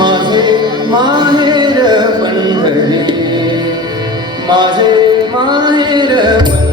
multimassbieren Hai maharapami Hrani maha seja